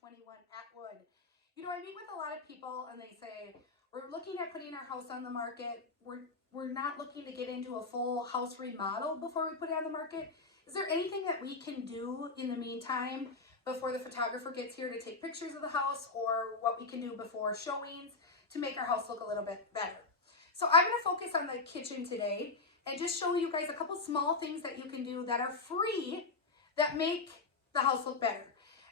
21 Atwood. You know, I meet with a lot of people and they say, we're looking at putting our house on the market. We're not looking to get into a full house remodel before we put it on the market. Is there anything that we can do in the meantime before the photographer gets here to take pictures of the house, or what we can do before showings to make our house look a little bit better? So I'm going to focus on the kitchen today and just show you guys a couple small things that you can do that are free that make the house look better.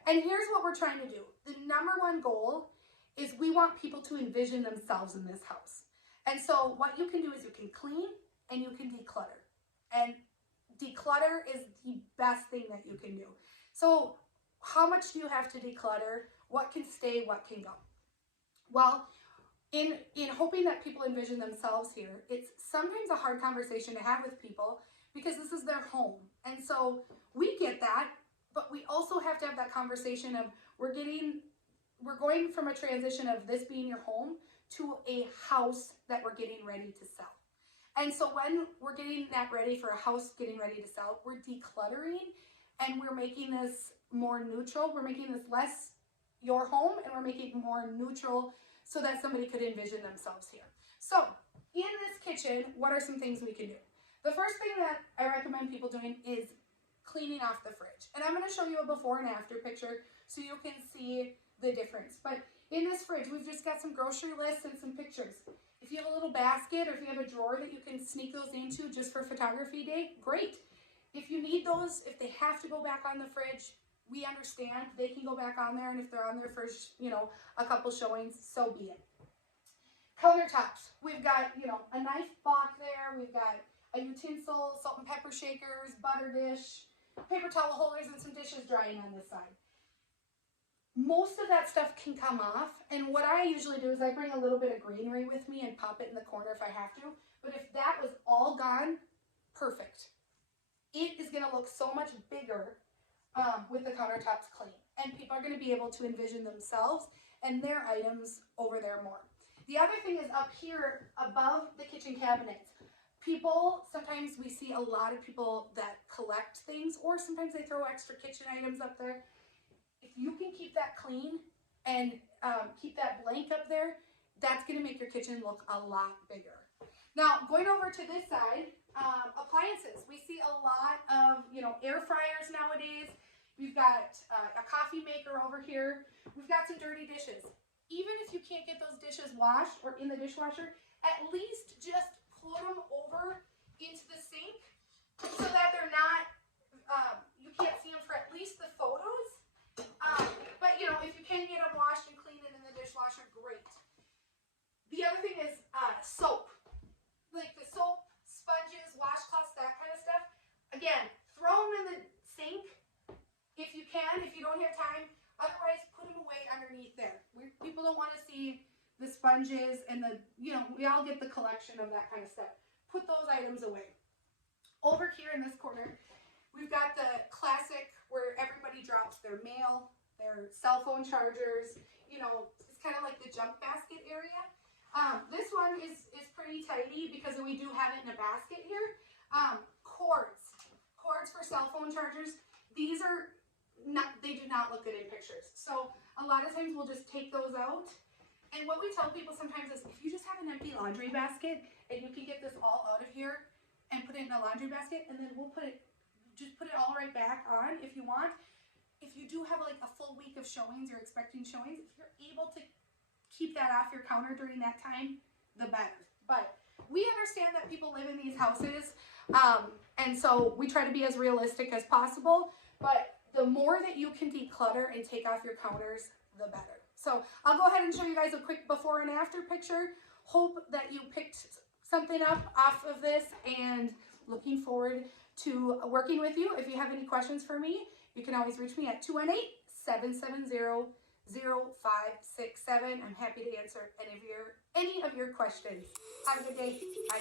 And here's what we're trying to do. The number one goal is we want people to envision themselves in this house. And so what you can do is you can clean and you can declutter. And declutter is the best thing that you can do. So how much do you have to declutter? What can stay, what can go? Well, in hoping that people envision themselves here, it's sometimes a hard conversation to have with people because this is their home. And so we get that, but we also have to have that conversation of we're going from a transition of this being your home to a house that we're getting ready to sell. And so when we're getting that ready for a house getting ready to sell, we're decluttering and we're making this more neutral. We're making this less your home and we're making it more neutral so that somebody could envision themselves here. So in this kitchen, what are some things we can do? The first thing that I recommend people doing is cleaning off the fridge. And I'm going to show you a before and after picture so you can see the difference. But in this fridge, we've just got some grocery lists and some pictures. If you have a little basket or if you have a drawer that you can sneak those into just for photography day, great. If you need those, if they have to go back on the fridge, we understand they can go back on there. And if they're on there for, a couple showings, so be it. Countertops. We've got, a knife block there. We've got a utensil, salt and pepper shakers, butter dish, paper towel holders, and some dishes drying on this side. Most of that stuff can come off, and what I usually do is I bring a little bit of greenery with me and pop it in the corner if I have to, but if that was all gone, perfect. It is going to look so much bigger with the countertops clean, and people are going to be able to envision themselves and their items over there more. The other thing is up here above the kitchen cabinets. Sometimes we see a lot of people that collect things, or sometimes they throw extra kitchen items up there. If you can keep that clean and keep that blank up there, that's going to make your kitchen look a lot bigger. Now, going over to this side, appliances. We see a lot of, air fryers nowadays. We've got a coffee maker over here. We've got some dirty dishes. Even if you can't get those dishes washed or in the dishwasher, at least just put them over into the sink so that they're not, you can't see them for at least the photos. But if you can get them washed and cleaned in the dishwasher, great. The other thing is soap. Like the soap, sponges, washcloths, that kind of stuff. Again, throw them in the sink if you can, if you don't have time. Otherwise, put them away underneath there. People don't want to see the sponges and we all get the collection of that kind of stuff. Put those items away. Over here in this corner, we've got the classic where everybody drops their mail, their cell phone chargers. It's kind of like the junk basket area. This one is pretty tidy because we do have it in a basket here. Cords for cell phone chargers. They do not look good in pictures. So a lot of times we'll just take those out. And what we tell people sometimes is if you just have an empty laundry basket and you can get this all out of here and put it in a laundry basket, and then we'll put it all right back on if you want. If you do have like a full week of showings, you're expecting showings, if you're able to keep that off your counter during that time, the better. But we understand that people live in these houses, and so we try to be as realistic as possible, but the more that you can declutter and take off your counters, the better. So I'll go ahead and show you guys a quick before and after picture. Hope that you picked something up off of this, and looking forward to working with you. If you have any questions for me, you can always reach me at 218-770-0567. I'm happy to answer any of your questions. Have a good day. Bye.